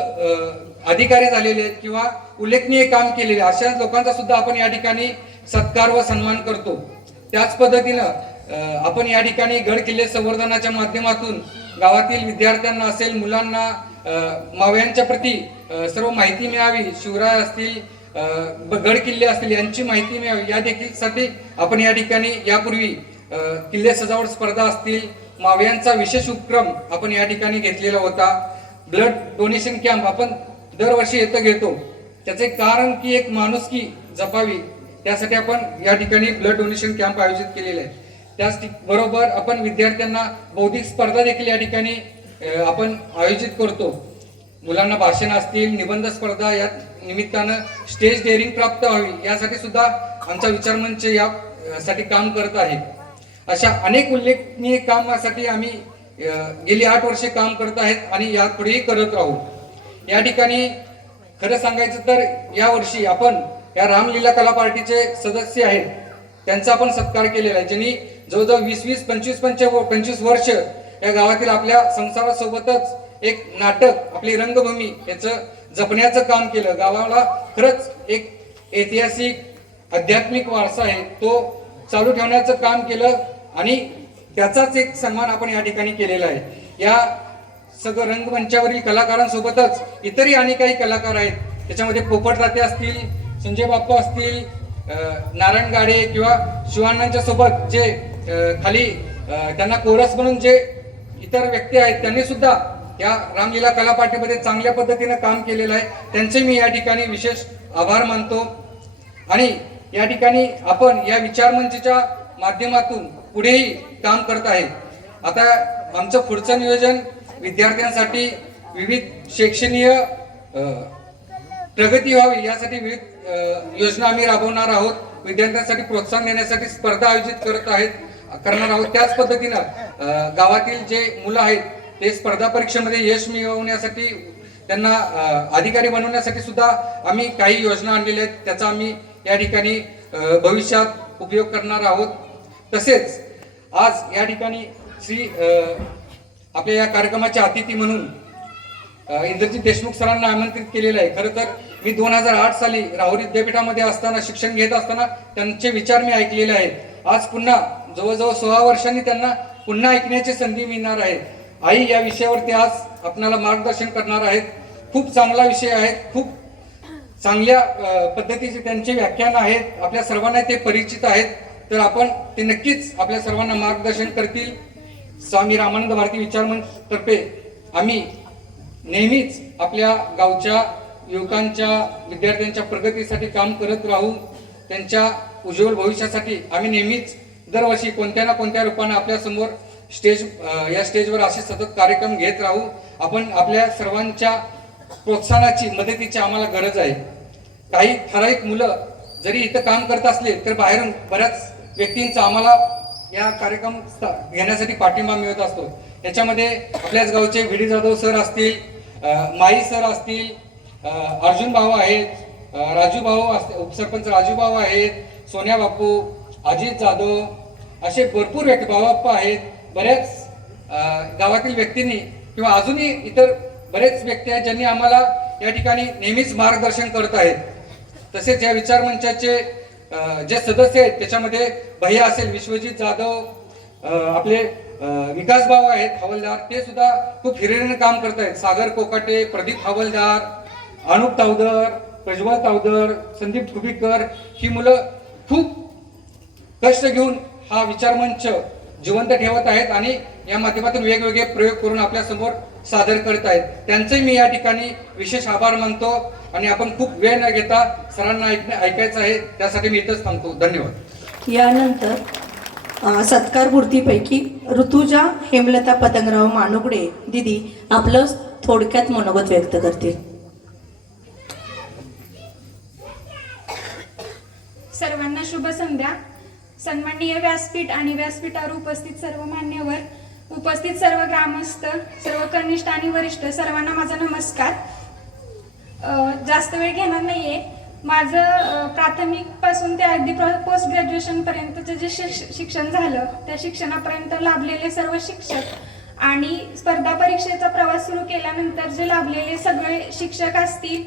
अधिकारी झालेले आहेत किंवा उल्लेखनीय काम केलेले, अशा लोकांचा सुद्धा आपण या ठिकाणी सत्कार व सन्मान करतो. त्याच पद्धतीनं आपण या ठिकाणी गड किल्ले संवर्धनाच्या माध्यमातून गावातील विद्यार्थ्यांना असेल, मुलांना मावळ्यांच्या प्रती सर्व माहिती मिळावी, शिवराय असतील, गड किल्ले असतील यांची माहिती मिळावी, या देखील साठी आपण या ठिकाणी यापूर्वी किल्ले सजावट स्पर्धा असतील, मावळ्यांचा विशेष उपक्रम आपण या ठिकाणी घेतलेला होता. ब्लड डोनेशन कॅम्प आपण दरवर्षी येतं घेतो. त्याचे कारण की एक माणुसकी जपावी, त्यासाठी आपण या ठिकाणी ब्लड डोनेशन कॅम्प आयोजित केलेले आहे. त्याच बरोबर आपण विद्यार्थ्यांना बौद्धिक स्पर्धा देखील या ठिकाणी आपण आयोजित करतो. मुलांना भाषण असतील, निबंध स्पर्धा, या निमित्तानं स्टेज डेअरिंग प्राप्त व्हावी यासाठी सुद्धा आमचा विचारमंच यासाठी काम करत आहे. अशा अनेक उल्लेखनीय कामासाठी आम्ही गेली 8 वर्षे काम करत आहेत आणि यापुढेही करत राहू. या ठिकाणी खरं सांगायचं तर या वर्षी आपण या रामलीला कला पार्टीचे सदस्य आहेत त्यांचा आपण सत्कार केलेला आहे, ज्यांनी जवळजवळ 20-25 वर्ष या गावातील आपल्या संसारासोबतच एक नाटक, आपली रंगभूमी याचं जपण्याचं काम केलं. गावाला खरंच एक ऐतिहासिक आध्यात्मिक वारसा आहे, तो चालू ठेवण्याचं काम केलं आणि त्याचाच एक सन्मान आपण या ठिकाणी केलेला आहे. या सगळं रंगमंचावरील कलाकारांसोबतच इतरही आणि काही कलाकार आहेत. त्याच्यामध्ये पोपट तात्या असतील, संजय बाप्पा असतील, नारायण गाडे किंवा शिवाण्णांच्या सोबत जे खाली त्यांना कोरस म्हणून जे इतर व्यक्ती आहेत त्यांनी सुद्धा या रामलीला कलापाठीमध्ये चांगल्या पद्धतीनं काम केलेलं आहे, त्यांचे मी या ठिकाणी विशेष आभार मानतो. आणि या ठिकाणी आपण या विचारमंचच्या माध्यमातून पुढेही काम करत आहे. आता आमचं पुढचं नियोजन विद्यार्थ्यांसाठी विविध शैक्षणिक प्रगती व्हावी यासाठी विविध योजना आम्ही राबवणार आहोत. विद्यार्थ्यांसाठी प्रोत्साहन देण्यासाठी स्पर्धा आयोजित करणार आहोत. त्याच पद्धतीनं गावातील जे मुलं आहेत ते स्पर्धा परीक्षेमध्ये यश मिळवण्यासाठी, त्यांना अधिकारी बनवण्यासाठी सुद्धा आम्ही काही योजना आणलेल्या आहेत. त्याचा आम्ही या ठिकाणी भविष्यात उपयोग करणार आहोत. तसेच आज या ठिकाणी आपल्या या कार्यक्रमाचे अतिथी म्हणून इंद्रजित देशमुख सरांना आमंत्रित केलेलं आहे. खरं तर मी 2008 साली राहुरी विद्यापीठामध्ये असताना, शिक्षण घेत असताना त्यांचे विचार मी ऐकलेले आहेत. आज पुन्हा जवळजवळ 16 वर्षांनी त्यांना पुन्हा ऐकण्याची संधी मिळणार आहे. आई या विषयावरती आज आपणाला मार्गदर्शन करणार आहेत. खूप चांगला विषय आहे, खूप चांगल्या पद्धतीचे त्यांचे व्याख्यान आहेत, आपल्या सर्वांना ते परिचित आहेत. तर आपण ते नक्कीच आपल्या सर्वांना मार्गदर्शन करतील. स्वामी रामानंद भारती विचारमंच तर्फे आम्ही नेहमीच आपल्या गावच्या युवकांच्या, विद्यार्थ्यांच्या प्रगतीसाठी काम करत राहू. त्यांच्या उज्ज्वल भविष्यासाठी आम्ही नेहमीच दरवर्षी कोणत्या ना कोणत्या रूपाने आपल्या समोर या स्टेजवर असे सतत कार्यक्रम घेत राहू. आपण आपल्या सर्वांच्या प्रोत्साहनाची, मदतीची आम्हाला गरज आहे. काही ठराविक मुलं जरी इथं काम करत असले तर बाहेरून बऱ्याच व्यक्तींचा आम्हाला या कार्यक्रम घेण्यासाठी पाठिंबा मिळत असतो. याच्यामध्ये आपल्याच गावचे व्ही डी जाधव सर असतील, माई सर असतील, अर्जुन भाऊ आहेत, राजू भाऊ असतील, उपसरपंच राजू भाऊ आहेत, सोन्या बापू, अजित जाधव, असे भरपूर व्यक्ती, बाबाप्पा आहेत. बऱ्याच गावातील व्यक्तींनी किंवा अजूनही इतर बरेच व्यक्ती आहेत ज्यांनी आम्हाला या ठिकाणी नेहमीच मार्गदर्शन करत आहेत. तसेच या विचारमंचाचे जे सदस्य आहेत त्याच्यामध्ये भैया असेल, विश्वजित जाधव, आपले विकास भाऊ आहेत हवालदार, ते सुद्धा खूप हिरिरीने काम करत आहेत. सागर कोकाटे, प्रदीप हवालदार, अनुप तावदर, प्रज्वल तावदर, संदीप कुबीकर, ही मुलं खूप कष्ट घेऊन हा विचारमंच जिवंत ठेवत आहेत आणि या माध्यमातून वेगवेगळे प्रयोग करून आपल्या समोर सादर करत आहेत. त्यांचे मी या ठिकाणी विशेष आभार मानतो. आणि आपण खूप वेळ न घेता सरांना ऐकायचं आहे, त्यासाठी मी इथंच थांबतो. धन्यवाद. यानंतर सत्कार मूर्तीपैकी ऋतुजा हेमलता पतंगराव मानुगडे दिदी आपलं थोडक्यात मनोगत व्यक्त करतील. सर्वांना शुभ संध्या. सन्माननीय व्यासपीठ आणि व्यासपीठावर उपस्थित सर्व मान्यवर, उपस्थित सर्व ग्रामस्थ, सर्व कनिष्ठ आणि वरिष्ठ, सर्वांना माझा नमस्कार. जास्त वेळ घेणार नाहीये. माझं प्राथमिक पासून ते अगदी पोस्ट ग्रॅज्युएशन पर्यंतचं जे शिक्षण झालं त्या शिक्षणापर्यंत लाभलेले सर्व शिक्षक आणि स्पर्धा परीक्षेचा प्रवास सुरू केल्यानंतर जे लाभलेले सगळे शिक्षक असतील,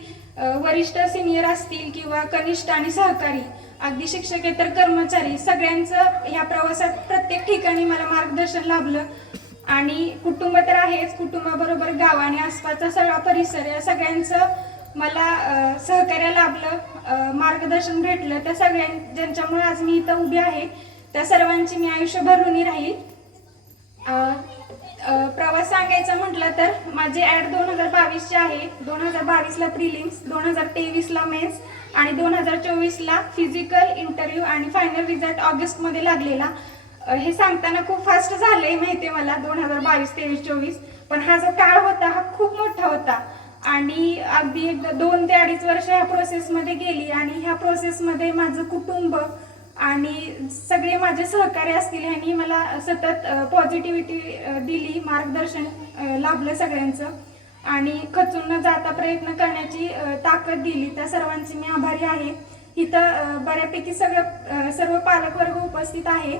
वरिष्ठ सिनियर असतील किंवा कनिष्ठ आणि सहकारी, अगदी शिक्षकेतर कर्मचारी, सगळ्यांचं ह्या प्रवासात प्रत्येक ठिकाणी मला मार्गदर्शन लाभलं. आणि कुटुंब तर आहेच, कुटुंबाबरोबर गाव आणि आसपासचा सगळा परिसर, या सगळ्यांचं मला सहकार्य लाभलं, मार्गदर्शन भेटलं. त्या ज्यांच्यामुळे आज मी इथं उभी आहे त्या सर्वांची मी आयुष्यभर ऋणी राहील. प्रवास सांगायचा म्हटलं तर माझे ॲड 2022चे आहे. 2022ला प्रिलिम्स, 2023ला मेन्स आणि 2024ला फिजिकल इंटरव्ह्यू आणि फायनल रिझल्ट ऑगस्टमध्ये लागलेला. हे सांगताना खूप फास्ट झालंय माहिती आहे मला, 2022, 23, 24, पण हा जो काळ होता हा खूप मोठा होता आणि अगदी 2 ते 2.5 वर्ष ह्या प्रोसेसमध्ये गेली. आणि ह्या प्रोसेसमध्ये माझं कुटुंब आणि सगळे माझे सहकारी असतील ह्यांनी मला सतत पॉझिटिव्हिटी दिली, मार्गदर्शन लाभलं सगळ्यांचं आणि खचून न जाता प्रयत्न करण्याची ताकद दिली. त्या सर्वांची मी आभारी आहे. इथं बऱ्यापैकी सर्व पालकवर्ग उपस्थित आहे.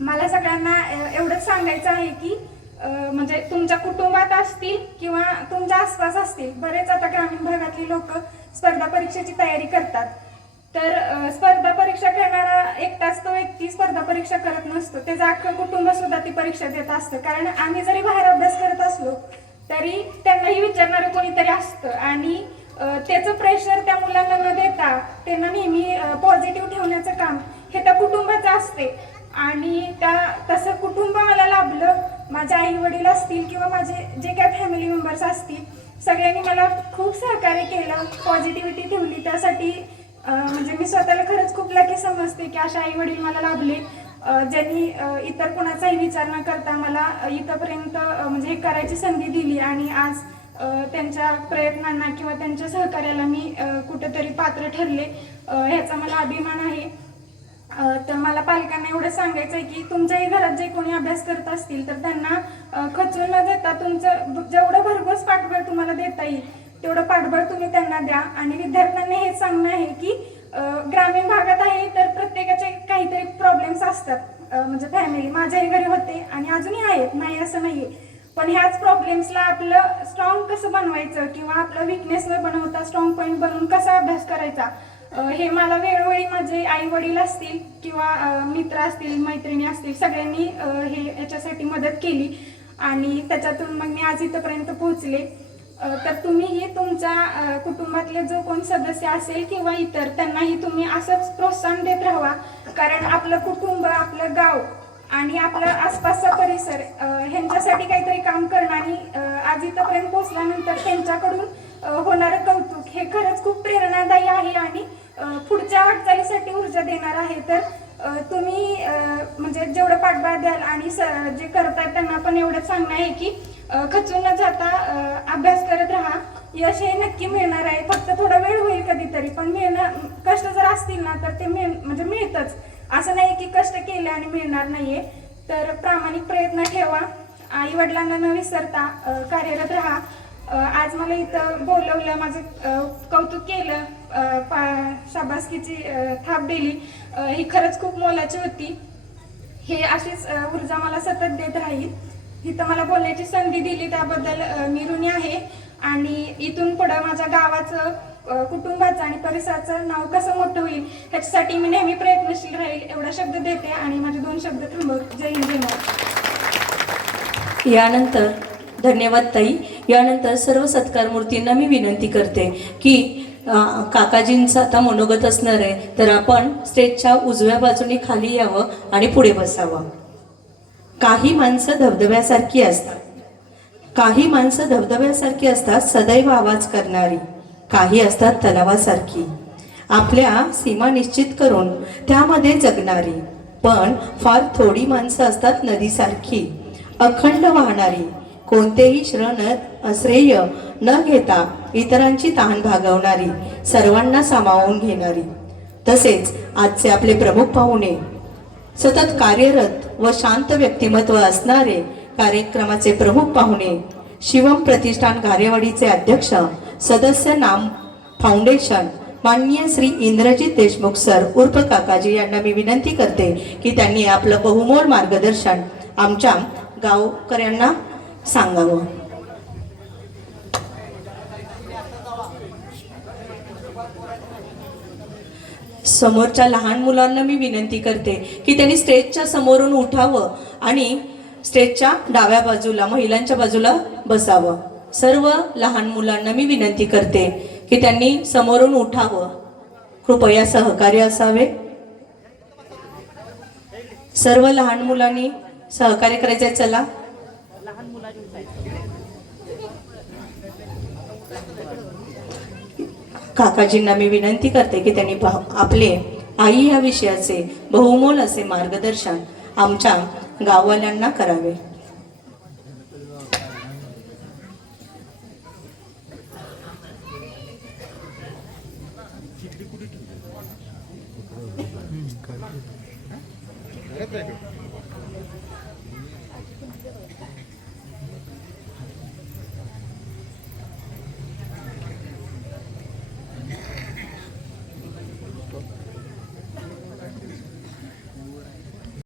मला सगळ्यांना एवढंच सांगायचं आहे की म्हणजे तुमच्या कुटुंबात असतील किंवा तुमच्या आसपास असतील, बरेच आता ग्रामीण भागातली लोक स्पर्धा परीक्षेची तयारी करतात. तर स्पर्धा परीक्षा करणारा एकटाच तो व्यक्ती स्पर्धा परीक्षा करत नसतो, त्याचं अख्खं कुटुंब सुद्धा ती परीक्षा देत असतं. कारण आम्ही जरी बाहेर अभ्यास करत असलो तरी त्यांनाही विचारणारं कोणीतरी असतं आणि त्याचं प्रेशर त्या मुलांना न देता त्यांना नेहमी पॉझिटिव्ह ठेवण्याचं काम हे त्या कुटुंबाचं असते. आणि तसं कुटुंब मला लाभलं. माझे आई वडील असतील किंवा माझे जे काही फॅमिली मेंबर्स असतील, सगळ्यांनी मला खूप सहकार्य केलं, पॉझिटिव्हिटी ठेवली. त्यासाठी म्हणजे मी स्वतःला खरंच खूप लकी समजते की अशा आई वडील मला लाभले, ज्यांनी इतर कोणाचाही विचार न करता मला इथंपर्यंत म्हणजे हे करायची संधी दिली. आणि आज त्यांच्या प्रयत्नांना किंवा त्यांच्या सहकार्याला मी कुठेतरी पात्र ठरले, ह्याचा मला अभिमान आहे. तर मला पालकांना एवढं सांगायचं आहे की तुमच्याही घरात जे कोणी अभ्यास करत असतील तर त्यांना खचून न देता तुमचं जेवढं भरघोस पाठबळ तुम्हाला देता येईल तेवढं पाठबळ तुम्ही त्यांना द्या. आणि विद्यार्थ्यांना हे सांगणं आहे की ग्रामीण भागात आहे तर प्रत्येकाचे काहीतरी प्रॉब्लेम्स असतात, म्हणजे फॅमिली माझ्याही घरी होते आणि अजूनही आहेत, नाही असं नाहीये. पण ह्याच प्रॉब्लेम्सला आपलं स्ट्रॉंग कसं बनवायचं किंवा आपलं विकनेस न बनवता स्ट्रॉंग पॉईंट बनवून कसा अभ्यास करायचा, हे मला वेळोवेळी माझे आई वडील असतील किंवा मित्र असतील, मैत्रिणी असतील, सगळ्यांनी हे याच्यासाठी मदत केली. आणि त्याच्यातून मग मी आज इथंपर्यंत पोहोचले. तर तुम्हीही तुमच्या कुटुंबातले जो कोण सदस्य असेल किंवा इतर त्यांनाही तुम्ही असंच प्रोत्साहन देत राहा. कारण आपलं कुटुंब, आपलं गाव आणि आपला आसपासचा परिसर ह्यांच्यासाठी काहीतरी काम करणं आणि आज इथंपर्यंत पोहोचल्यानंतर त्यांच्याकडून होणारं कौतुक हे खरंच खूप प्रेरणादायी आहे आणि पुढच्या वाटचालीसाठी ऊर्जा देणार आहे. तर तुम्ही म्हणजे जेवढं पाठबळ द्याल आणि जे करतायत त्यांना पण एवढं सांगणं आहे की खचून न जाता अभ्यास करत राहा. यश हे नक्की मिळणार आहे, फक्त थोडा वेळ होईल कधीतरी, पण मिळणं, कष्ट जर असतील ना तर ते म्हणजे मिळतंच. असं नाही की कष्ट केले आणि मिळणार नाहीये. तर प्रामाणिक प्रयत्न ठेवा, आई वडिलांना न विसरता कार्यरत राहा. आज मला इथं बोलवलं, माझं कौतुक केलं, शाबासकीची थाप दिली, ही खरंच खूप मोलाची होती. हे अशीच ऊर्जा मला सतत देत राहील. इथं मला बोलण्याची संधी दिली त्याबद्दल मी ऋणी आहे. आणि इथून पुढं माझ्या गावाचं, कुटुंबाचं आणि परिसराचं नाव कसं मोठं होईल ह्याच्यासाठी मी नेहमी प्रयत्नशील राहील, एवढा शब्द देते आणि माझे 2 शब्द थांबवते. जय हिंद, जय महाराष्ट्र. यानंतर धन्यवाद ताई. यानंतर सर्व सत्कार मूर्तींना मी विनंती करते की काकाजींचं आता मनोगत असणार आहे, तर आपण स्टेजच्या उजव्या बाजूने खाली यावं आणि पुढे बसावं. काही माणसं धबधब्यासारखी असतात, काही माणसं धबधब्यासारखी असतात, सदैव आवाज करणारी. काही असतात तलावासारखी, आपल्या सीमा निश्चित करून त्यामध्ये जगणारी. पण फार थोडी माणसं असतात नदीसारखी, अखंड वाहणारी, कोणतेही श्रेय न घेता इतरांची तहान भागवणारी, सर्वांना सामावून घेणारी. तसेच आजचे आपले प्रमुख पाहुणे सतत कार्यरत व शांत व्यक्तिमत्व असणारे कार्यक्रमाचे प्रमुख पाहुणे, शिवम प्रतिष्ठान कार्यवाडीचे अध्यक्ष, सदस्य नाम फाउंडेशन, माननीय श्री इंद्रजित देशमुख सर उर्फ काकाजी यांना मी विनंती करते की त्यांनी आपलं बहुमोल मार्गदर्शन आमच्या गावकऱ्यांना सांगावं. समोरच्या लहान मुलांना मी विनंती करते की त्यांनी स्टेजच्या समोरून उठावं आणि स्टेजच्या डाव्या बाजूला, महिलांच्या बाजूला बसावं. सर्व लहान मुलांना मी विनंती करते की त्यांनी समोरून उठावं. कृपया सहकार्य असावे. सर्व लहान मुलांनी सहकार्य करायचे. चला, काकाजींना मी विनंती करते की त्यांनी आपले आई या विषयाचे बहुमोल असे मार्गदर्शन आमच्या गाववाल्यांना करावे. Gracias.